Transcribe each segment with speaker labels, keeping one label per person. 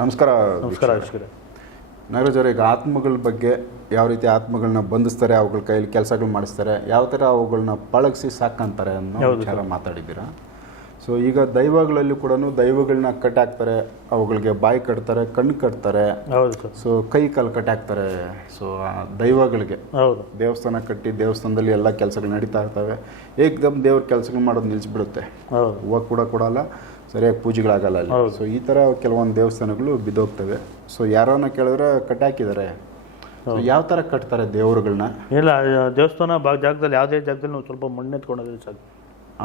Speaker 1: ನಮಸ್ಕಾರ
Speaker 2: ನಮಸ್ಕಾರ ವೀಕ್ಷಕರೇ.
Speaker 1: ನಾಗರಾಜ್ ಅವರೇ ಈಗ ಆತ್ಮಗಳ ಬಗ್ಗೆ ಯಾವ ರೀತಿ ಆತ್ಮಗಳನ್ನ ಬಂಧಿಸ್ತಾರೆ ಅವುಗಳ ಕೈಯಲ್ಲಿ ಕೆಲಸಗಳು ಮಾಡಿಸ್ತಾರೆ ಯಾವ ಥರ ಅವುಗಳನ್ನ ಪಳಗಿಸಿ ಸಾಕಂತಾರೆ ಅನ್ನೋ ವಿಚಾರ ಮಾತಾಡಿದ್ದೀರಾ? ಸೊ ಈಗ ದೈವಗಳಲ್ಲಿ ಕೂಡ ದೈವಗಳನ್ನ ಕಟ್ಟಾಕ್ತಾರೆ ಅವುಗಳಿಗೆ ಬಾಯಿ ಕಟ್ತಾರೆ ಕಣ್ಣು ಕಟ್ತಾರೆ. ಸೊ ಕೈ ಕಾಲು ಕಟ್ಟಾಕ್ತಾರೆ. ಸೊ ಆ ದೈವಗಳಿಗೆ.
Speaker 2: ಹೌದು.
Speaker 1: ದೇವಸ್ಥಾನ ಕಟ್ಟಿ ದೇವಸ್ಥಾನದಲ್ಲಿ ಎಲ್ಲ ಕೆಲಸಗಳು ನಡೀತಾ ಇರ್ತವೆ. ಏಕ್ದಮ್ ದೇವ್ರ ಕೆಲಸಗಳು ಮಾಡೋದು ನಿಲ್ಸ್ಬಿಡುತ್ತೆ.
Speaker 2: ಹೌದು.
Speaker 1: ಹೂವು ಕೂಡ ಕೊಡಲ್ಲ. ಸರಿಯಾಗಿ ಪೂಜೆಗಳಾಗಲ್ಲ ಅಲ್ಲಿ. ಸೊ ಈ ಥರ ಕೆಲವೊಂದು ದೇವಸ್ಥಾನಗಳು ಬಿದ್ದೋಗ್ತವೆ. ಸೊ ಯಾರನ್ನ ಕೇಳಿದ್ರೆ ಕಟ್ಟಾಕಿದ್ದಾರೆ. ಯಾವ ಥರ ಕಟ್ತಾರೆ ದೇವರುಗಳನ್ನ
Speaker 2: ಇಲ್ಲ ದೇವಸ್ಥಾನ ಬಾ ಜಾಗದಲ್ಲಿ ಯಾವುದೇ ಜಾಗದಲ್ಲಿ ನಾವು ಸ್ವಲ್ಪ ಮಣ್ಣು ಎತ್ಕೊಂಡೋದ್ರೆ ಸಾಕು.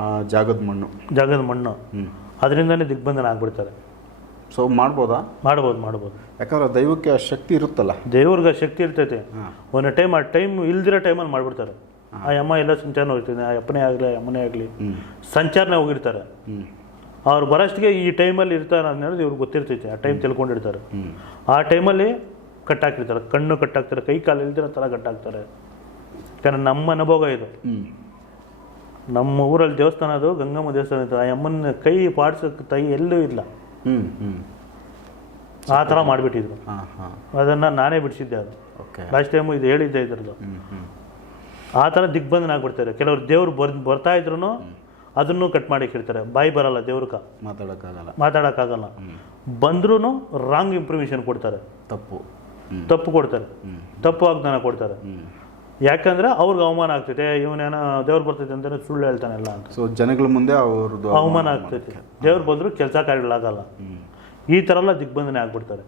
Speaker 1: ಆ ಜಾಗದ ಮಣ್ಣು.
Speaker 2: ಜಾಗದ ಮಣ್ಣು.
Speaker 1: ಅದರಿಂದಲೇ
Speaker 2: ಅದರಿಂದನೇ ದಿಗ್ಬಂಧನ ಆಗ್ಬಿಡ್ತಾರೆ.
Speaker 1: ಸೊ ಮಾಡ್ಬೋದಾ?
Speaker 2: ಮಾಡ್ಬೋದು ಮಾಡ್ಬೋದು.
Speaker 1: ಯಾಕಂದ್ರೆ ದೈವಕ್ಕೆ ಆ ಶಕ್ತಿ ಇರುತ್ತಲ್ಲ.
Speaker 2: ದೇವ್ರಿಗೆ ಶಕ್ತಿ ಇರ್ತೈತೆ. ಒಂದು ಟೈಮ್ ಆ ಟೈಮ್ ಇಲ್ದಿರೋ ಟೈಮಲ್ಲಿ ಮಾಡ್ಬಿಡ್ತಾರೆ. ಆ ಅಮ್ಮ ಎಲ್ಲ ಸಂಚಾರ ಹೋಗ್ತೀನಿ ಆ ಅಪ್ಪನೇ ಆಗಲಿ ಅಮ್ಮನೇ ಆಗಲಿ ಸಂಚಾರನೇ ಹೋಗಿರ್ತಾರೆ. ಅವ್ರು ಬರೋಷ್ಟಿಗೆ ಈ ಟೈಮಲ್ಲಿ ಇರ್ತಾರೆ ಅನ್ನೋದು ಇವ್ರಿಗೆ ಗೊತ್ತಿರ್ತೈತೆ ಆ ಟೈಮ್ ತಿಳ್ಕೊಂಡಿರ್ತಾರೆ. ಆ ಟೈಮಲ್ಲಿ ಕಟ್ಟಾಕಿರ್ತಾರೆ ಕಣ್ಣು ಕಟ್ಟಾಕ್ತಾರೆ ಕೈ ಕಾಲು ಇಲ್ದಿರೋ ಥರ ಕಟ್ಟಾಕ್ತಾರೆ. ಯಾಕಂದ್ರೆ ನಮ್ಮ ಅನುಭೋಗ ಇದು. ನಮ್ಮ ಊರಲ್ಲಿ ದೇವಸ್ಥಾನ ಅದು ಗಂಗಮ್ಮ ದೇವಸ್ಥಾನ ಇತ್ತು. ಆ ಅಮ್ಮನ ಕೈ ಪಾಡ್ಸೋಕ್ಕೆ ತೈ ಎಲ್ಲೂ ಇಲ್ಲ. ಆ ಥರ ಮಾಡಿಬಿಟ್ಟಿದ್ರು. ಅದನ್ನು ನಾನೇ ಬಿಡಿಸಿದ್ದೆ ಅದು.
Speaker 1: ಓಕೆ.
Speaker 2: ಲಾಸ್ಟ್ ಟೈಮು ಇದು ಹೇಳಿದ್ದೆ ಇದ್ರದ್ದು. ಆ ಥರ ದಿಗ್ಬಂಧನ ಆಗ್ಬಿಡ್ತಾರೆ ಕೆಲವರು ದೇವ್ರು ಬರ್ ಬರ್ತಾ ಇದ್ರು ಅದನ್ನು ಕಟ್ ಮಾಡಿ ಇಟ್ಟಿರ್ತಾರೆ ಬಾಯಿ ಬರಲ್ಲ ದೇವ್ರಕ
Speaker 1: ಮಾತಾಡೋಕ್ಕಾಗಲ್ಲ.
Speaker 2: ಮಾತಾಡೋಕ್ಕಾಗಲ್ಲ. ಬಂದ್ರೂ ರಾಂಗ್ ಇನ್ಫಾರ್ಮೇಷನ್ ಕೊಡ್ತಾರೆ.
Speaker 1: ತಪ್ಪು.
Speaker 2: ತಪ್ಪು ಕೊಡ್ತಾರೆ. ತಪ್ಪು ವಾಗ್ದಾನ ಕೊಡ್ತಾರೆ. ಯಾಕಂದ್ರೆ ಅವ್ರಿಗೆ ಅವಮಾನ ಆಗ್ತೈತೆ. ಇವನೇನೋ ದೇವ್ರು ಬರ್ತೈತೆ ಅಂತಾನೆ ಸುಳ್ಳು ಹೇಳ್ತಾನೆಲ್ಲ ಅಂತ.
Speaker 1: ಸೊ ಜನಗಳ ಮುಂದೆ ಅವ್ರದ್ದು
Speaker 2: ಅವಮಾನ ಆಗ್ತೈತೆ. ದೇವ್ರು ಬಂದರೂ ಕೆಲಸ ಕಾರ್ಯಗಳಾಗಲ್ಲ. ಈ ಥರ ಎಲ್ಲ ದಿಗ್ಬಂಧನೆ ಆಗ್ಬಿಡ್ತಾರೆ.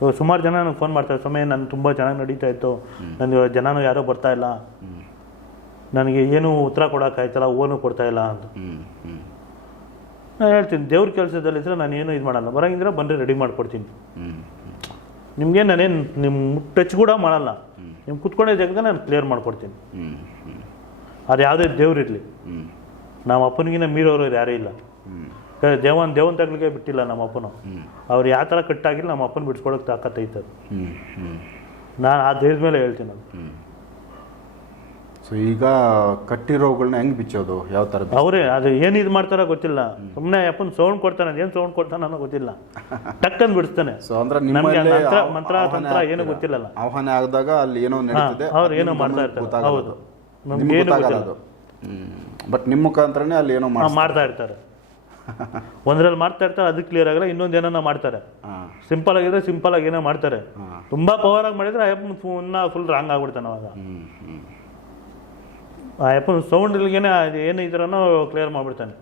Speaker 2: ಇವಾಗ ಸುಮಾರು ಜನ ನನಗೆ ಫೋನ್ ಮಾಡ್ತಾರೆ. ಸಮಯ ನಾನು ತುಂಬ ಚೆನ್ನಾಗಿ ನಡೀತಾ ಇತ್ತು. ನನಗೆ ಜನನೂ ಯಾರೂ ಬರ್ತಾ ಇಲ್ಲ. ನನಗೆ ಏನು ಉತ್ತರ ಕೊಡೋಕ್ಕಾಯ್ತಲ್ಲ ಓನು ಕೊಡ್ತಾ ಇಲ್ಲ ಅಂತ. ನಾನು ಹೇಳ್ತೀನಿ ದೇವ್ರ ಕೆಲಸದಲ್ಲಿದ್ದರೆ ನಾನು ಏನು ಇದು ಮಾಡಲ್ಲ. ಬರಂಗಿದ್ರೆ ಬಂದರೆ ರೆಡಿ ಮಾಡಿಕೊಡ್ತೀನಿ. ನಿಮಗೆ ನಾನೇನು ನಿಮ್ಮ ಟಚ್ ಕೂಡ ಮಾಡಲ್ಲ. ನಿಮ್ಗೆ ಕುತ್ಕೊಂಡೇ ಜಾಗದ ನಾನು ಕ್ಲಿಯರ್ ಮಾಡ್ಕೊಡ್ತೀನಿ. ಅದು ಯಾವುದೇ ದೇವ್ರಿರಲಿ ನಮ್ಮ ಅಪ್ಪನಿಗಿನ ಮೀರೋರು ಯಾರೂ ಇಲ್ಲ. ದೇವನ್ ದೇವನ್ ತಗ್ಲಿಗೆ ಬಿಟ್ಟಿಲ್ಲ ನಮ್ಮ ಅಪ್ಪನು. ಅವ್ರು ಯಾವ ಥರ ಕಟ್ಟಾಗಿಲ್ಲ ನಮ್ಮ ಅಪ್ಪನ ಬಿಡ್ಸ್ಕೊಳಕ್ಕೆ ತಾಕತ್ತೈತೆ ಅದು
Speaker 1: ಹ್ಞೂ ಹ್ಞೂ
Speaker 2: ನಾನು ಆ ದೇವ್ರ ಮೇಲೆ ಹೇಳ್ತೀನಿ
Speaker 1: ಹ್ಞೂ ಸೊ ಈಗ ಕಟ್ಟಿರೋಗಳನ್ನ ಹೆಂಗ್ ಬಿಚ್ಚೋದು? ಯಾವ ತರ
Speaker 2: ಅವ್ರೇ ಅದು ಏನು ಇದು ಮಾಡ್ತಾರೋ ಗೊತ್ತಿಲ್ಲ. ಸುಮ್ಮನೆ ಯಪ್ಪನ್ ಸೌಂಡ್ ಕೊಡ್ತಾನೆ ಏನು ಸೌಂಡ್ ಕೊಡ್ತಾನ ಅನ್ನೋ ಗೊತ್ತಿಲ್ಲ. ಟಕ್ಕನ್ ಬಿಡಿಸ್ತಾನೆ.
Speaker 1: ಸೊ ಅಂದ್ರೆ ನಿಮ್ಮಲ್ಲಿ
Speaker 2: ಮಂತ್ರ ತಂತ್ರ ಏನು? ಗೊತ್ತಿಲ್ಲಲ್ಲ.
Speaker 1: ಆಹ್ವಾನ ಆದಾಗ ಅಲ್ಲಿ ಏನೋ ನಡೀತಿದೆ
Speaker 2: ಅವ್ರು ಏನೋ ಮಾಡ್ತಾ ಇರ್ತಾರೆ. ಹೌದು. ನಮ್ಗೆ ಏನು ಗೊತ್ತಿಲ್ಲ.
Speaker 1: ಅದು. ಬಟ್ ನಿಮ್ಮ ಮುಖಾಂತರನೇ ಅಲ್ಲಿ ಏನೋ
Speaker 2: ಮಾಡ್ತಾ ಇರ್ತಾರೆ. ಒಂದ್ರಲ್ಲಿ ಮಾಡ್ತಾ ಇರ್ತಾರೆ ಅದು ಕ್ಲಿಯರ್ ಆಗಲ್ಲ ಇನ್ನೊಂದು ಏನನ್ನ ಮಾಡ್ತಾರೆ. ಸಿಂಪಲ್ ಆಗಿದ್ರೆ ಸಿಂಪಲ್ ಆಗಿ ಏನೋ ಮಾಡ್ತಾರೆ. ತುಂಬಾ ಪವರ್ ಆಗಿ ಮಾಡಿದ್ರೆ ಫುಲ್ ರಾಂಗ್ ಆಗ್ಬಿಡ್ತಾನೆ ಅವಾಗ. ಆ ಅಯ್ಯಪ್ಪನ ಸೌಂಡ್ಗೇನೆ ಅದು ಏನು ಇದ್ರೂ ಕ್ಲಿಯರ್ ಮಾಡಿಬಿಡ್ತಾನೆ.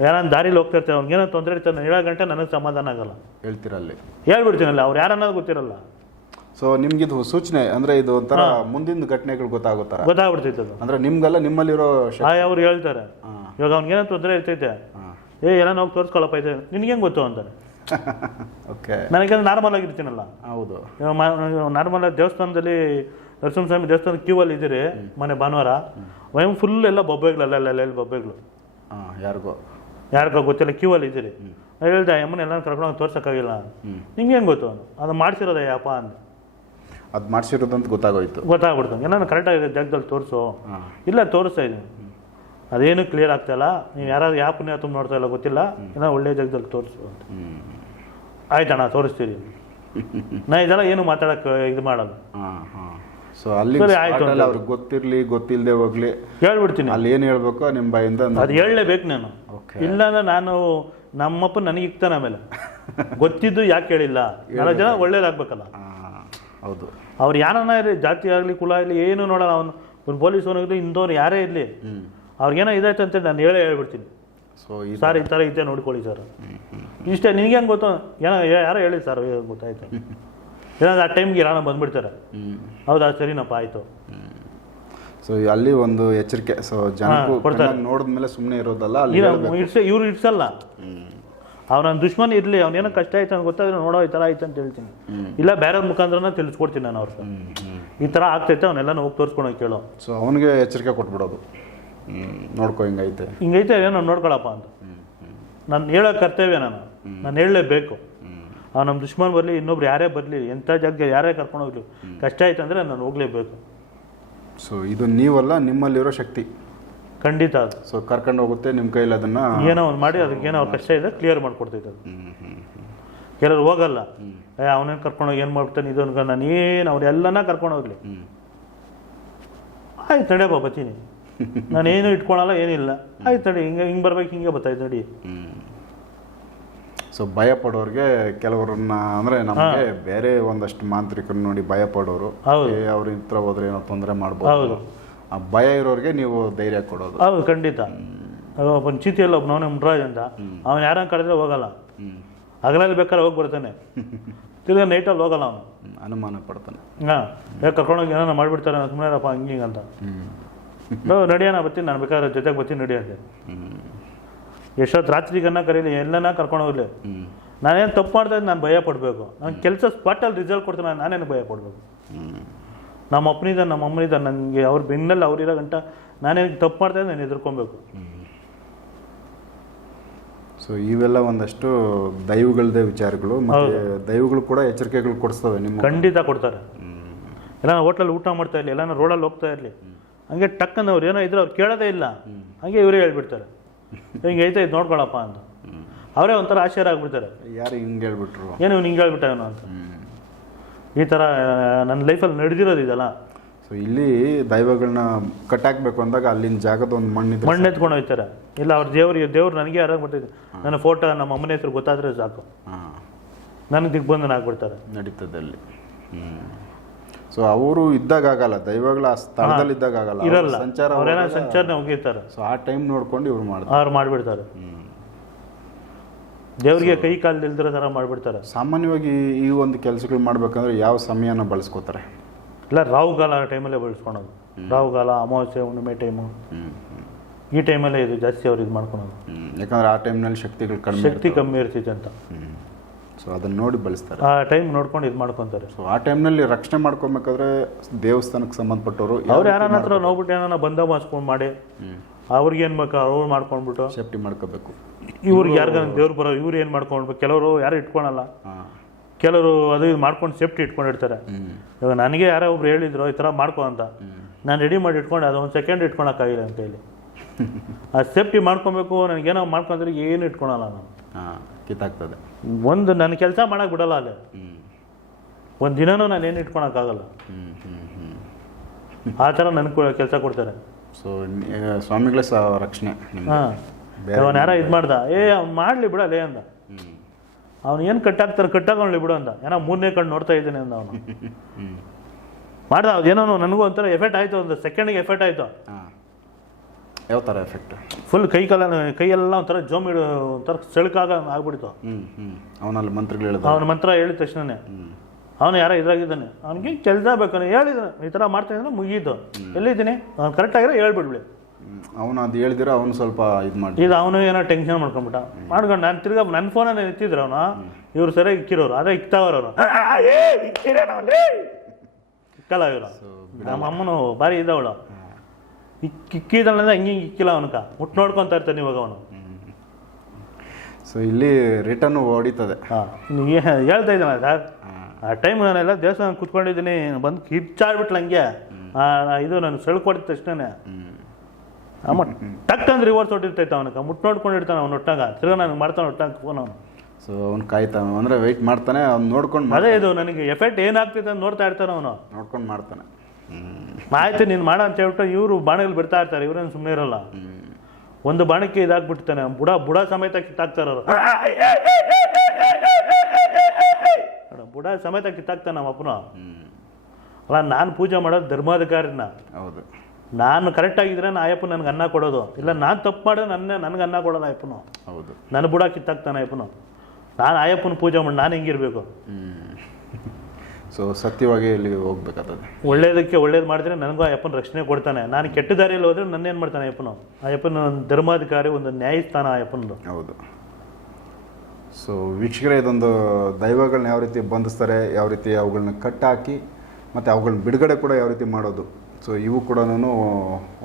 Speaker 1: ಯಾರು
Speaker 2: ಯಾರನ್ನ ದಾರಿಲಿ ಹೋಗ್ತಾ ಇರ್ತಾರೆ ಅವ್ನಿಗೇನೋ ತೊಂದರೆ ಇರ್ತಾನೆ ಹೇಳೋ ಗಂಟೆ ನನಗೆ ಸಮಾಧಾನ ಆಗಲ್ಲ.
Speaker 1: ಹೇಳ್ತಿರಲ್ಲಿ
Speaker 2: ಹೇಳ್ಬಿಡ್ತೀನಲ್ಲ ಅವ್ರು ಯಾರನ್ನೋದು ಗೊತ್ತಿರಲ್ಲ.
Speaker 1: ಸೊ ಇದು ಸೂಚನೆ ಅಂದ್ರೆ ಇದು ಒಂಥರ ಮುಂದಿನ ಘಟನೆಗಳು ಗೊತ್ತಾಗುತ್ತಾರೆ
Speaker 2: ಗೊತ್ತಾಗ್ಬಿಡ್ತೈತೆ ಅದು.
Speaker 1: ಅಂದ್ರೆ ನಿಮ್ಗೆಲ್ಲ ನಿಮ್ಮಲ್ಲಿರೋ ಶಕ್ತಿ-
Speaker 2: ಆ ಅವ್ರು ಹೇಳ್ತಾರೆ. ಇವಾಗ ಅವ್ನಿಗೇನೋ ತೊಂದರೆ ಇರ್ತೈತೆ. ಏ ಏನೋ ಹೋಗಿ ತೋರಿಸ್ಕೊಳಪ್ಪ ಇದೆ ನಿನಗೇನು ಗೊತ್ತು ಅಂತಾರೆ.
Speaker 1: ಓಕೆ
Speaker 2: ನನಗೆ ನಾರ್ಮಲ್ ಆಗಿರ್ತೀನಲ್ಲ.
Speaker 1: ಹೌದು.
Speaker 2: ನಾರ್ಮಲ್ ದೇವಸ್ಥಾನದಲ್ಲಿ ನರಸಿಂಹಸ್ವಾಮಿ ದೇವಸ್ಥಾನ ಕ್ಯೂ ಅಲ್ಲಿ ಇದ್ದೀರಿ ಮನೆ ಭಾನುವಾರ. ವಯಂ ಫುಲ್ ಎಲ್ಲ ಬೊಬ್ಬೆಗಳು ಅಲ್ಲ ಅಲ್ಲ ಎಲ್ಲ ಬೊಬ್ಬೆಗಳು.
Speaker 1: ಹಾಂ ಯಾರಿಗೋ.
Speaker 2: ಯಾರಿಗೋ ಗೊತ್ತಿಲ್ಲ ಕ್ಯೂ ಅಲ್ಲಿ ಇದ್ದೀರಿ ಹೇಳ್ದೆ ಅಮ್ಮನ ಎಲ್ಲ ಕರ್ಕೊಂಡು ತೋರ್ಸೋಕ್ಕಾಗಿಲ್ಲ. ನಿಮ್ಗೆ ಹೆಂಗೆ ಗೊತ್ತು? ಅಂದ ಅದು ಮಾಡ್ಸಿರೋದ ಯಪ್ಪ ಅಂದ.
Speaker 1: ಅದು ಮಾಡಿಸಿರೋದಂತ ಗೊತ್ತಾಗೋಯ್ತು.
Speaker 2: ಗೊತ್ತಾಗ್ಬಿಡ್ತು. ಏನಾದ್ರು ಕರೆಕ್ಟಾಗಿ ಜಾಗದಲ್ಲಿ ತೋರಿಸು. ಇಲ್ಲ ತೋರಿಸ್ತಾ ಇದ್ದೀನಿ. ಅದೇನು ಕ್ಲಿಯರ್ ಆಗ್ತಾಯಿಲ್ಲ ನೀವು ಯಾರಾದ್ರು ಯಾವ ಪುಣ್ಯ ತುಂಬ ನೋಡ್ತಾ ಇಲ್ಲ ಗೊತ್ತಿಲ್ಲ. ಏನೋ ಒಳ್ಳೆ ಜಾಗದಲ್ಲಿ ತೋರಿಸು ಅಂತ. ಆಯ್ತಣ್ಣ ತೋರಿಸ್ತೀರಿ. ನಾ ಇದೆಲ್ಲ ಏನು ಮಾತಾಡಕ್ಕೆ ಇದು ಮಾಡೋದು
Speaker 1: ಹಾಂ ಹಾಂ. ಸೊ ಅಲ್ಲಿ
Speaker 2: ಸರಿ, ಆಯ್ತು
Speaker 1: spot ಅಲ್ಲಿ ಅವ್ರಿಗೆ ಗೊತ್ತಿರ್ಲಿ ಗೊತ್ತಿಲ್ಲದೆ ಹೋಗ್ಲಿ.
Speaker 2: ಹೇಳ್ಬಿಡ್ತೀನಿ.
Speaker 1: ಅಲ್ಲಿ ಏನು ಹೇಳ್ಬೇಕು ನಿಮ್ಮ ಬಾಯಿಂದ
Speaker 2: ಅದು ಹೇಳಲೇಬೇಕು ನಾನು. ಇಲ್ಲ ಅಂದ್ರೆ ನಾನು ನಮ್ಮಪ್ಪ ನನಗೆ ಇಕ್ತಾನೆ ಆಮೇಲೆ. ಗೊತ್ತಿದ್ದು ಯಾಕೆ ಹೇಳಿಲ್ಲ? ನಾಲ್ಕು ಜನ ಒಳ್ಳೇದಾಗ್ಬೇಕಲ್ಲ.
Speaker 1: ಹೌದು.
Speaker 2: ಅವ್ರು ಯಾರನ್ನ ಇರಲಿ ಜಾತಿ ಆಗಲಿ ಕುಲ ಆಗಲಿ ಏನು ನೋಡೋಣ ಅವನು. ಒಂದು ಪೊಲೀಸ್ ಅವನಿಗೆ ಇಂಥವ್ರು ಯಾರೇ ಇರಲಿ. ಅವ್ರಿಗೇನೋ ಇದಾಯ್ತು ಅಂತ ನಾನು ಹೇಳೇ ಹೇಳ್ಬಿಡ್ತೀನಿ.
Speaker 1: ಸೊ ಈ
Speaker 2: ಸರ್ ಈ ಥರ ಇದೆ ನೋಡ್ಕೊಳ್ಳಿ ಸರ್. ಇಷ್ಟೇ ನಿನಗೆ ಹೆಂಗೆ ಗೊತ್ತು? ಏನೋ ಯಾರೋ ಹೇಳಿ ಸರ್ ಗೊತ್ತಾಯ್ತು ಏನಾದ್ರು ಆ ಟೈಮ್ಗೆ ಯಾರೋ ಬಂದ್ಬಿಡ್ತಾರೆ. ಹೌದಾ ಸರಿನಪ್ಪ ಆಯಿತು.
Speaker 1: ಸೊ ಅಲ್ಲಿ ಒಂದು ಎಚ್ಚರಿಕೆ ಸೊ
Speaker 2: ಜನ.
Speaker 1: ನೋಡಿದ್ಮೇಲೆ ಸುಮ್ಮನೆ ಇರೋದಲ್ಲ
Speaker 2: ಇವ್ರು ಇಡ್ಸಲ್ಲ. ಅವ್ರ ನನ್ನ ದುಶ್ಮನ್ ಇರಲಿ ಅವ್ನೇನೋ ಕಷ್ಟ ಆಯ್ತು ಅಂತ ಗೊತ್ತಾದ್ರೆ ನೋಡೋ ಈ ಥರ ಆಯ್ತು ಅಂತ ಹೇಳ್ತೀನಿ. ಇಲ್ಲ ಬೇರೆ ಮುಖಾಂತರ ತಿಳಿಸ್ಕೊಡ್ತೀನಿ ನಾನು
Speaker 1: ಹ್ಮ್.
Speaker 2: ಈ ಥರ ಆಗ್ತೈತೆ ಅವನ್ನೆಲ್ಲ ಹೋಗಿ ತೋರಿಸ್ಕೊಂಡು ಕೇಳೋ.
Speaker 1: ಸೊ ಅವನಿಗೆ ಎಚ್ಚರಿಕೆ ಕೊಟ್ಬಿಡೋದು. ನೋಡ್ಕೊ ಹಿಂಗೈತೆ.
Speaker 2: ಹಿಂಗೈತೆ ಏನೋ ನೋಡ್ಕೊಳಪ್ಪ ಅಂತ. ನಾನು ಹೇಳೋ ಕರ್ತವ್ಯ ನಾನು. ನಾನು ಹೇಳಲೇಬೇಕು. ಅವ್ನು ನಮ್ಮ ದುಶ್ಮನ್ ಬರಲಿ ಇನ್ನೊಬ್ರು ಯಾರೇ ಬರಲಿ ಎಂಥ ಜಾಗಕ್ಕೆ ಯಾರೇ ಕರ್ಕೊಂಡು ಹೋಗ್ಲಿ ಕಷ್ಟ ಆಯ್ತು ಅಂದರೆ ನಾನು ಹೋಗಲೇಬೇಕು.
Speaker 1: ಸೊ ಇದು ನೀವಲ್ಲ ನಿಮ್ಮಲ್ಲಿರೋ ಶಕ್ತಿ.
Speaker 2: ಖಂಡಿತ. ಅದು
Speaker 1: ಸೊ ಕರ್ಕೊಂಡು ಹೋಗುತ್ತೆ ನಿಮ್ಮ ಕೈಲಿ ಅದನ್ನು
Speaker 2: ಏನೋ ಒಂದು ಮಾಡಿ ಅದಕ್ಕೆ ಏನೋ ಅವ್ರ ಕಷ್ಟ ಇದೆ ಕ್ಲಿಯರ್ ಮಾಡ್ಕೊಡ್ತೈತೆ ಅದು ಕೆಲವರು ಹೋಗಲ್ಲ. ಏ ಅವನೇನು ಕರ್ಕೊಂಡೋಗಿ ಏನು ಮಾಡ್ತಾನೆ ಇದು ಅನ್ಕೊಂಡು ನಾನು ಏನು ಅವ್ರೆಲ್ಲನ ಕರ್ಕೊಂಡು ಹೋಗ್ಲಿ. ಆಯ್ತು ತಡೆಯಪ್ಪ ಬತ್ತೀನಿ. ನಾನು ಏನು ಇಟ್ಕೊಳಲ್ಲ ಏನಿಲ್ಲ. ಆಯ್ತು ತಡಿ ಹಿಂಗೆ ಹಿಂಗೆ ಬರ್ಬೇಕು ಹಿಂಗೆ ಬತ್ತಾಯ್ತು ನಡಿ
Speaker 1: ಸೊ ಭಯ ಪಡೋರಿಗೆ ಕೆಲವರನ್ನ ಅಂದ್ರೆ ನಮಗೆ ಬೇರೆ ಒಂದಷ್ಟು ಮಾಂತ್ರಿಕರನ್ನ ನೋಡಿ ಭಯ ಪಡೋರು ಅವ್ರ ಹತ್ರ ಹೋದ್ರೆ ಏನೋ ತೊಂದರೆ ಮಾಡ್ಬೋದು. ಆ ಭಯ ಇರೋರಿಗೆ ನೀವು ಧೈರ್ಯ ಕೊಡೋದು.
Speaker 2: ಹೌದು ಖಂಡಿತ. ಒಬ್ಬನ ಚೀತಿಯಲ್ಲಿ ಒಬ್ಬ ಅವನೇ ಮುಟ್ರಾಜ್ ಅಂತ ಅವನು ಯಾರನ್ನ ಕಳೆದ್ರೆ ಹೋಗಲ್ಲ. ಹಗಲಲ್ಲಿ ಬೇಕಾದ್ರೆ ಹೋಗಿ ಬರ್ತಾನೆ. ತಿರ್ಗಾ ನೈಟಲ್ಲಿ ಹೋಗಲ್ಲ ಅವನು.
Speaker 1: ಅನುಮಾನ ಪಡ್ತಾನೆ.
Speaker 2: ಹಾಂ ಯಾಕೆ ಕರ್ಕೊಂಡೋಗಿ ಏನೋ ಮಾಡಿಬಿಡ್ತಾರೆ ಸುಮ್ಮನೆರಪ್ಪ ಹಂಗೆ ಹಿಂಗೆ ಅಂತ ನಡಿಯೋಣ ಬರ್ತೀನಿ ನಾನು ಬೇಕಾದ್ರೆ ಜೊತೆಗೆ ಬರ್ತೀನಿ ನಡಿ ಅಂತೆ.
Speaker 1: ಹ್ಮ್.
Speaker 2: ಎಷ್ಟೊತ್ತು ರಾತ್ರಿಗನ್ನ ಕರೀಲಿ ಎಲ್ಲನ ಕರ್ಕೊಂಡು ಹೋಗ್ಲಿ. ನಾನೇನು ತಪ್ಪು ಮಾಡ್ತಾ ನಾನು ಭಯ ಪಡಬೇಕು. ನನ್ನ ಕೆಲಸ ಸ್ಪಾಟಲ್ಲಿ ರಿಸಲ್ಟ್ ಕೊಡ್ತೀನಿ ನಾನೇನು ಭಯ ಪಡಬೇಕು? ನಮ್ಮ ಅಪ್ಪನಿದ ನಮ್ಮ ಅಮ್ಮನಿದ ನನಗೆ ಅವ್ರ ಬೆನ್ನಲ್ಲಿ ಅವ್ರಿರೋ ಗಂಟ ನಾನೇನು ತಪ್ಪು ಮಾಡ್ತಾ ನಾನು ಎದುರ್ಕೊಬೇಕು
Speaker 1: ಸೊ ಇವೆಲ್ಲ ಒಂದಷ್ಟು ದೈವಗಳದೇ ವಿಚಾರಗಳು ಮತ್ತೆ ದೈವಗಳು ಕೂಡ ಎಚ್ಚರಿಕೆಗಳು ಕೊಡಿಸ್ತವೆ ನಿಮ್ಮ
Speaker 2: ಖಂಡಿತ ಕೊಡ್ತಾರೆ. ಎಲ್ಲ ಹೋಟ್ಲಲ್ಲಿ ಊಟ ಮಾಡ್ತಾ ಇರಲಿ ಎಲ್ಲ ರೋಡಲ್ಲಿ ಹೋಗ್ತಾ ಇರಲಿ ಹಂಗೆ ಟಕ್ಕನ್ ಅವ್ರು ಏನೋ ಇದ್ರೆ ಅವ್ರು ಕೇಳೋದೇ ಇಲ್ಲ. ಹಂಗೆ ಇವರೇ ಹೇಳ್ಬಿಡ್ತಾರೆ. ಹಿಂಗೆ ಐತೆ ಇದು ನೋಡ್ಕೊಳಪ್ಪ ಅಂತ ಅವರೇ ಒಂಥರ ಆಶ್ಚರ್ಯ ಆಗ್ಬಿಡ್ತಾರೆ.
Speaker 1: ಯಾರು ಹಿಂಗೆ ಹೇಳ್ಬಿಟ್ರು?
Speaker 2: ಏನು ಇವ್ನು ಹಿಂಗೆ ಹೇಳ್ಬಿಟ್ಟ ಇವನು ಅಂತ. ಈ ಥರ ನನ್ನ ಲೈಫಲ್ಲಿ ನಡೆದಿರೋದು ಇದೆಲ್ಲ.
Speaker 1: ಸೊ ಇಲ್ಲಿ ದೈವಗಳನ್ನ ಕಟ್ಟಾಕ್ಬೇಕು ಅಂದಾಗ ಅಲ್ಲಿನ ಜಾಗದ ಒಂದು ಮಣ್ಣು
Speaker 2: ಮಣ್ಣು ಎತ್ಕೊಂಡು ಹೋಗ್ತಾರೆ ಇಲ್ಲ ಅವ್ರ ದೇವ್ರಿಗೆ ದೇವ್ರು ನನಗೆ ಯಾರು ಬಿಟ್ಟಿದ್ದು ನನ್ನ ಫೋಟೋ ನಮ್ಮ ಅಮ್ಮನ ಹೆಸರು ಗೊತ್ತಾದ್ರೆ ಸಾಕು. ನನಗೆ ದಿಗ್ಬಂಧನ ಆಗ್ಬಿಡ್ತಾರೆ.
Speaker 1: ನಡೀತದೆ ಅಲ್ಲಿ. ಸೊ ಅವರು ಇದ್ದಾಗ ಆಗಲ್ಲ ದೈವಗಳ ಆ ಸ್ಥಳದಲ್ಲಿ ಇದ್ದಾಗ ಆಗಲ್ಲ. ಅವ್ರ
Speaker 2: ಇರಲ್ಲ.
Speaker 1: ಸಂಚಾರ
Speaker 2: ಅವ್ರೇನೋ ಸಂಚಾರನೆ ಹೋಗಿರ್ತಾರೆ
Speaker 1: ಸೊ ಆ ಟೈಮ್ ನೋಡ್ಕೊಂಡು ಇವ್ರು ಮಾಡ್ತಾರೆ.
Speaker 2: ಅವ್ರು ಮಾಡಿಬಿಡ್ತಾರೆ.
Speaker 1: ಹ್ಮ್.
Speaker 2: ದೇವ್ರಿಗೆ ಕೈ ಕಾಲು ಇಲ್ದಿರೋ ಥರ ಮಾಡಿಬಿಡ್ತಾರೆ.
Speaker 1: ಸಾಮಾನ್ಯವಾಗಿ ಈ ಒಂದು ಕೆಲಸಗಳು ಮಾಡ್ಬೇಕಂದ್ರೆ ಯಾವ ಸಮಯನ ಬಳಸ್ಕೋತಾರೆ?
Speaker 2: ಇಲ್ಲ ರಾಹುಗಾಲ ಟೈಮಲ್ಲೇ ಬಳಸ್ಕೊಳೋದು. ರಾಹುಗಾಲ ಅಮಾವಾಸ್ಯೆ ಹುಣ್ಣಿಮೆ ಟೈಮು. ಈ ಟೈಮಲ್ಲೇ ಇದು ಜಾಸ್ತಿ ಅವ್ರು ಇದು ಮಾಡ್ಕೊಳೋದು.
Speaker 1: ಯಾಕಂದ್ರೆ ಆ ಟೈಮ್ನಲ್ಲಿ ಶಕ್ತಿಗಳು ಕಡಿಮೆ
Speaker 2: ಶಕ್ತಿ ಕಮ್ಮಿ ಇರ್ತೈತೆ ಅಂತ.
Speaker 1: ಸೊ ಅದನ್ನ ನೋಡಿ ಬಳಸ್ತಾರೆ.
Speaker 2: ಆ ಟೈಮ್ ನೋಡ್ಕೊಂಡು ಇದು ಮಾಡ್ಕೊಂತಾರೆ.
Speaker 1: ಸೊ ಆ ಟೈಮ್ನಲ್ಲಿ ರಕ್ಷಣೆ ಮಾಡ್ಕೊಬೇಕಾದ್ರೆ ದೇವಸ್ಥಾನಕ್ಕೆ ಸಂಬಂಧಪಟ್ಟವರು
Speaker 2: ಅವ್ರು ಯಾರನ್ನ ಹತ್ರ ನೋಡ್ಬಿಟ್ಟು ಏನಾರ ಬಂದ ಮಾಡ್ಕೊಂಡು ಮಾಡಿ ಅವ್ರಿಗೆ ಏನು ಬೇಕು ಅವ್ರು ಮಾಡ್ಕೊಂಡ್ಬಿಟ್ಟು
Speaker 1: ಸೇಫ್ಟಿ ಮಾಡ್ಕೋಬೇಕು.
Speaker 2: ಇವ್ರಿಗೆ ಯಾರಿಗ ದೇವ್ರು ಬರೋ ಇವ್ರು ಏನು ಮಾಡ್ಕೊಂಡ್ಬೇಕು ಕೆಲವರು ಯಾರು ಇಟ್ಕೊಳಲ್ಲ. ಕೆಲವರು ಅದು ಇದು ಮಾಡ್ಕೊಂಡು ಸೇಫ್ಟಿ ಇಟ್ಕೊಂಡಿರ್ತಾರೆ. ಇವಾಗ ನನಗೆ ಯಾರೋ ಒಬ್ರು ಹೇಳಿದ್ರು ಈ ಥರ ಮಾಡ್ಕೊ ಅಂತ. ನಾನು ರೆಡಿ ಮಾಡಿ ಇಟ್ಕೊಂಡು ಅದು ಒಂದು ಸೆಕೆಂಡ್ ಇಟ್ಕೊಳಕ್ಕಾಗಿಲ್ಲ ಅಂತ ಹೇಳಿ ಆ ಸೇಫ್ಟಿ ಮಾಡ್ಕೊಬೇಕು ನನಗೇನೋ ಮಾಡ್ಕೊಂಡ್ರೆ ಏನು ಇಟ್ಕೊಳಲ್ಲ ನಾನು.
Speaker 1: ಹಾಂ ಕಿತ್ತಾಗ್ತದೆ.
Speaker 2: ಒಂದು ನನ್ನ ಕೆಲಸ ಮಾಡಕ್ಕೆ ಬಿಡಲ್ಲ ಅಲ್ಲೇ. ಒಂದು ದಿನನೂ ನಾನು ಏನು ಇಟ್ಕೊಳಕ್ಕಾಗಲ್ಲ.
Speaker 1: ಹ್ಞೂ ಹ್ಞೂ ಹ್ಞೂ
Speaker 2: ಆ ಥರ ನನಗೆ ಕೆಲಸ ಕೊಡ್ತಾರೆ.
Speaker 1: ಸೊ ಸ್ವಾಮಿಗಳ ಸಹ ರಕ್ಷಣೆ ನಿಮ್ಗೆ
Speaker 2: ಹಾಂ. ಅವನು ಯಾರೋ ಇದು ಮಾಡ್ದ? ಏ ಅವ್ನು ಮಾಡಲಿ ಏ ಅಂದ.
Speaker 1: ಅವನು
Speaker 2: ಅವ್ನು ಏನು ಕಟ್ಟಾಗ್ತಾರೆ ಕಟ್ಟಾಗೋಣಲಿ ಬಿಡು ಅಂದ. ಏನೋ ಮೂರನೇ ಕಣ್ಣು ನೋಡ್ತಾ ಇದ್ದೀನಿ ಅಂದ ಅವನು.
Speaker 1: ಹ್ಮ್.
Speaker 2: ಮಾಡ್ದ ಅದೇನೋ ನನಗೂ ಒಂಥರ ಎಫೆಕ್ಟ್ ಆಯಿತು ಒಂದು ಸೆಕೆಂಡಿಗೆ ಎಫೆಕ್ಟ್ ಆಯಿತು.
Speaker 1: ಹಾಂ. ಯಾವ ಥರ ಎಫೆಕ್ಟ್
Speaker 2: ಫುಲ್ ಕೈ ಕಾಲ ಕೈಯೆಲ್ಲ ಒಂಥರ ಜೋಮ್ ಇಡು ಒಂಥರ ಸೆಳ್ಕಾಗ ಆಗ್ಬಿಡ್ತು.
Speaker 1: ಹ್ಮ್ ಹ್ಮ್. ಅವನಲ್ಲಿ ಮಂತ್ರಗಳು ಹೇಳಿದ
Speaker 2: ಅವನ ಮಂತ್ರ ಹೇಳಿದ ತಕ್ಷಣನೇ. ಅವನು ಯಾರೋ ಇದ್ರಾಗಿದ್ದಾನೆ ಅವನಿಗೆ ಕೆಲಸ ಬೇಕು ಹೇಳಿದ ಈ ಥರ ಮಾಡ್ತಾ ಇದ್ರೆ ಮುಗೀತು ಎಲ್ಲಿದ್ದೀನಿ? ಅವ್ನು ಕರೆಕ್ಟಾಗಿರೋ ಹೇಳ್ಬಿಡ್ಬಿಡಿ.
Speaker 1: ಅವನು ಅದು ಹೇಳಿದಿರ ಅವನು ಸ್ವಲ್ಪ ಇದು ಮಾಡಿ
Speaker 2: ಇದು ಅವನು ಏನೋ ಟೆನ್ಷನ್ ಮಾಡ್ಕೊಂಬಿಟ್ಟ ಮಾಡ್ಕೊಂಡು ನಾನು ತಿರ್ಗಾ ನನ್ನ ಫೋನಲ್ಲಿ ಎತ್ತಿದ್ರು ಅವನು. ಇವ್ರು ಸರಿಯಾಗಿ ಇಕ್ಕಿರೋರು. ಅದೇ ಇಕ್ತಾವ್ರು ಅವರು. ಇಕ್ಕಲ್ಲ ಇವರು ನಮ್ಮ ಅಮ್ಮನು ಭಾರಿ ಇದ್ದವಳು. ಇಕ್ಕಿದಳಂದ್ರೆ ಹಂಗೆ ಹಿಂಗೆ ಇಕ್ಕಿಲ್ಲ ಅವನಕ. ಮುಟ್ಟು ನೋಡ್ಕೊತಾ ಇರ್ತಾನೆ ಇವಾಗ ಅವನು.
Speaker 1: ಸೊ ಇಲ್ಲಿ ರಿಟರ್ನ್ ಹೊಡಿತದೆ.
Speaker 2: ಹಾಂ ಹೇಳ್ತಾ ಇದ್ದಾನೆ ಸರ್ ಆ ಟೈಮ್ ನಾನೆಲ್ಲ ದೇವಸ್ಥಾನ ಕುತ್ಕೊಂಡಿದ್ದೀನಿ. ಬಂದು ಕಿಚ್ಚಾಡ್ಬಿಟ್ಲ ಹಂಗೆ. ಇದು ನಾನು ಸೆಳ್ಕೊಡಿದ ತಕ್ಷಣ ಅಮ್ಮ ಟಕ್ ಅಂದ್ರೆ ರಿವರ್ಸ್ ಹೊಟ್ಟಿರ್ತೈತೆ ಅವನಕ. ಮುಟ್ಟು ನೋಡ್ಕೊಂಡಿರ್ತಾನೆ ಅವ್ನು ಒಟ್ಟಾಗ ತಿರ್ಗಾ ನನಗೆ ಮಾಡ್ತಾನೆ ಒಟ್ಟಾಗ ಫೋನ್ ಅವನು.
Speaker 1: ಸೊ ಅವ್ನು ಕಾಯ್ತಾನೆ. ಅಂದ್ರೆ ವೆಯ್ಟ್ ಮಾಡ್ತಾನೆ ಅವ್ನು ನೋಡ್ಕೊಂಡು
Speaker 2: ಅದೇ ಇದು ನನಗೆ ಎಫೆಕ್ಟ್ ಏನಾಗ್ತಿದೆ ಅಂತ ನೋಡ್ತಾ ಇರ್ತಾನೆ ಅವನು.
Speaker 1: ನೋಡ್ಕೊಂಡು ಮಾಡ್ತಾನೆ.
Speaker 2: ಆಯ್ತು ನೀನು ಮಾಡ ಅಂತ ಹೇಳ್ಬಿಟ್ಟು ಇವರು ಬಾಣಗಳು ಬಿಡ್ತಾ ಇರ್ತಾರೆ ಇವ್ರೇನು ಸುಮ್ಮನೆ ಇರಲ್ಲ ಒಂದು ಬಾಣಕ್ಕೆ ಇದಾಗ್ಬಿಡ್ತಾನೆ ಬುಡ ಬುಡ ಸಮೇತ ಕಿತ್ತಾಕ್ತಾರ ಅವರು ಬುಡ ಸಮೇತ ಕಿತ್ತಾಕ್ತಾನೆ ನಮ್ಮ ಅಪ್ಪನ ಅಲ್ಲ ನಾನು ಪೂಜೆ ಮಾಡೋದು ಧರ್ಮಾಧಿಕಾರಿನ
Speaker 1: ಹೌದು
Speaker 2: ನಾನು ಕರೆಕ್ಟ್ ಆಗಿದ್ರೆ ನಾ ಅಯ್ಯಪ್ಪ ನನಗೆ ಅನ್ನ ಕೊಡೋದು ಇಲ್ಲ ನಾನು ತಪ್ಪು ಮಾಡಿದ್ರೆ ನನ್ನ ನನಗೆ ಅನ್ನ ಕೊಡೋಲ್ಲ ಅಯ್ಯಪ್ಪನು
Speaker 1: ಹೌದು
Speaker 2: ನನ್ನ ಬುಡ ಕಿತ್ತಾಕ್ತಾನೆ ಅಯ್ಯಪ್ಪನು ನಾನು ಅಯ್ಯಪ್ಪನ ಪೂಜೆ ಮಾಡಿ ನಾನು ಹೆಂಗಿರ್ಬೇಕು
Speaker 1: ಸೊ ಸತ್ಯವಾಗಿ ಇಲ್ಲಿ ಹೋಗ್ಬೇಕಾಗ್ತದೆ
Speaker 2: ಒಳ್ಳೇದಕ್ಕೆ ಒಳ್ಳೇದು ಮಾಡಿದ್ರೆ ನನಗೂ ಅಯ್ಯಪ್ಪನ ರಕ್ಷಣೆ ಕೊಡ್ತಾನೆ. ನಾನು ಕೆಟ್ಟ ದಾರಿಯಲ್ಲಿ ಹೋದ್ರೆ ನನ್ನೇನು ಮಾಡ್ತಾನೆ ಅಯ್ಯಪ್ಪನು? ಅಯ್ಯಪ್ಪನ ಒಂದು ಧರ್ಮಾಧಿಕಾರಿ ಒಂದು ನ್ಯಾಯಸ್ಥಾನ ಅಯ್ಯಪ್ಪನದು.
Speaker 1: ಹೌದು. ಸೊ ವೀಕ್ಷಕರೇ ಇದೊಂದು ದೈವಗಳನ್ನ ಯಾವ ರೀತಿ ಬಂಧಿಸ್ತಾರೆ ಯಾವ ರೀತಿ ಅವುಗಳನ್ನ ಕಟ್ಟಾಕಿ ಮತ್ತು ಅವುಗಳನ್ನ ಬಿಡುಗಡೆ ಕೂಡ ಯಾವ ರೀತಿ ಮಾಡೋದು. ಸೊ ಇವು ಕೂಡ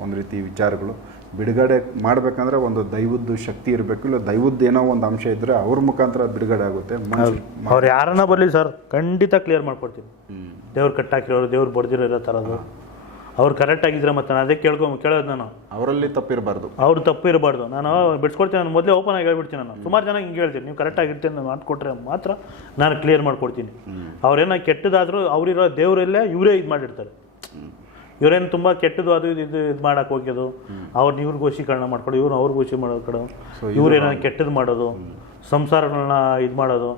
Speaker 1: ಒಂದು ರೀತಿ ವಿಚಾರಗಳು. ಬಿಡುಗಡೆ ಮಾಡಬೇಕಂದ್ರೆ ಒಂದು ದೈವದ್ದು ಶಕ್ತಿ ಇರಬೇಕು. ಇಲ್ಲ ದೈವದ್ದು ಏನೋ ಒಂದು ಅಂಶ ಇದ್ದರೆ ಅವ್ರ ಮುಖಾಂತರ ಬಿಡುಗಡೆ ಆಗುತ್ತೆ.
Speaker 2: ಅವ್ರು ಯಾರನ್ನ ಬರಲಿ ಸರ್ ಖಂಡಿತ ಕ್ಲಿಯರ್ ಮಾಡ್ಕೊಡ್ತೀನಿ. ದೇವ್ರು ಕಟ್ಟಾಕಿರೋರು ದೇವ್ರು ಬಡ್ದಿರೋ ಥರದ್ದು ಅವ್ರು ಕರೆಕ್ಟ್ ಆಗಿದ್ರೆ ಮತ್ತೆ ನಾನು ಅದೇ ಕೇಳ್ಕೊ ಕೇಳೋದು ನಾನು.
Speaker 1: ಅವರಲ್ಲಿ ತಪ್ಪಿರಬಾರ್ದು.
Speaker 2: ಅವ್ರು ತಪ್ಪು ಇರಬಾರ್ದು ನಾನು ಬಿಡ್ಸ್ಕೊಡ್ತೀನಿ ನಾನು ಮೊದಲೇ ಓಪನ್ ಆಗಿ ಹೇಳ್ಬಿಡ್ತೀನಿ ನಾನು. ಸುಮಾರು ಜನ ಹಿಂಗೆ ಹೇಳ್ತೀನಿ ನೀವು ಕರೆಕ್ಟ್ ಆಗಿರ್ತೀನಿ ನಾನು ಮಾಡಿಕೊಟ್ರೆ ಮಾತ್ರ ನಾನು ಕ್ಲಿಯರ್ ಮಾಡ್ಕೊಡ್ತೀನಿ. ಅವ್ರೇನೋ ಕೆಟ್ಟದಾದರೂ ಅವರಿರೋ ದೇವರಲ್ಲೇ ಇವರೇ ಇದು ಮಾಡಿರ್ತಾರೆ. ಇವರೇನು ತುಂಬ ಕೆಟ್ಟದು ಅದು ಇದು ಇದು ಇದು ಮಾಡಕ್ಕೆ ಹೋಗ್ಯೋದು. ಅವ್ರನ್ನ ಇವ್ರಿಗೆ ವಶೀಕರಣ ಮಾಡ್ಕೊಡು ಇವ್ರು ಅವ್ರಿಗೆ ಘೋಷಿ ಮಾಡೋದು ಕಡೆ. ಇವ್ರೇನೋ ಕೆಟ್ಟದ್ದು ಮಾಡೋದು ಸಂಸಾರಗಳನ್ನ ಇದು ಮಾಡೋದು.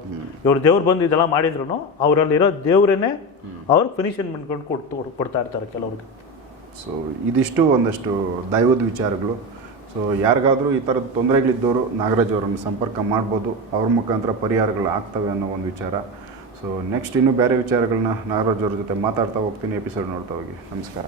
Speaker 2: ಇವ್ರು ದೇವ್ರು ಬಂದು ಇದೆಲ್ಲ ಮಾಡಿದ್ರು ಅವರಲ್ಲಿರೋ ದೇವ್ರೇನೆ ಅವ್ರಿಗೆ ಫಿನಿಷನ್ ಮಾಡ್ಕೊಂಡು ಕೊಡ್ತು ಕೊಡ್ತಾ ಇರ್ತಾರೆ ಕೆಲವ್ರಿಗೆ.
Speaker 1: ಸೊ ಇದಿಷ್ಟು ಒಂದಷ್ಟು ದೈವದ ವಿಚಾರಗಳು. ಸೊ ಯಾರಿಗಾದರೂ ಈ ಥರದ ತೊಂದರೆಗಳಿದ್ದವರು ನಾಗರಾಜ್ ಅವರನ್ನು ಸಂಪರ್ಕ ಮಾಡ್ಬೋದು. ಅವ್ರ ಮುಖಾಂತರ ಪರಿಹಾರಗಳು ಆಗ್ತವೆ ಅನ್ನೋ ಒಂದು ವಿಚಾರ. ಸೊ ನೆಕ್ಸ್ಟ್ ಇನ್ನೂ ಬೇರೆ ವಿಚಾರಗಳನ್ನ ನಾಗರಾಜ್ ಅವ್ರ ಜೊತೆ ಮಾತಾಡ್ತಾ ಹೋಗ್ತೀನಿ ಎಪಿಸೋಡ್ ನೋಡ್ತಾ ಹೋಗಿ. ನಮಸ್ಕಾರ.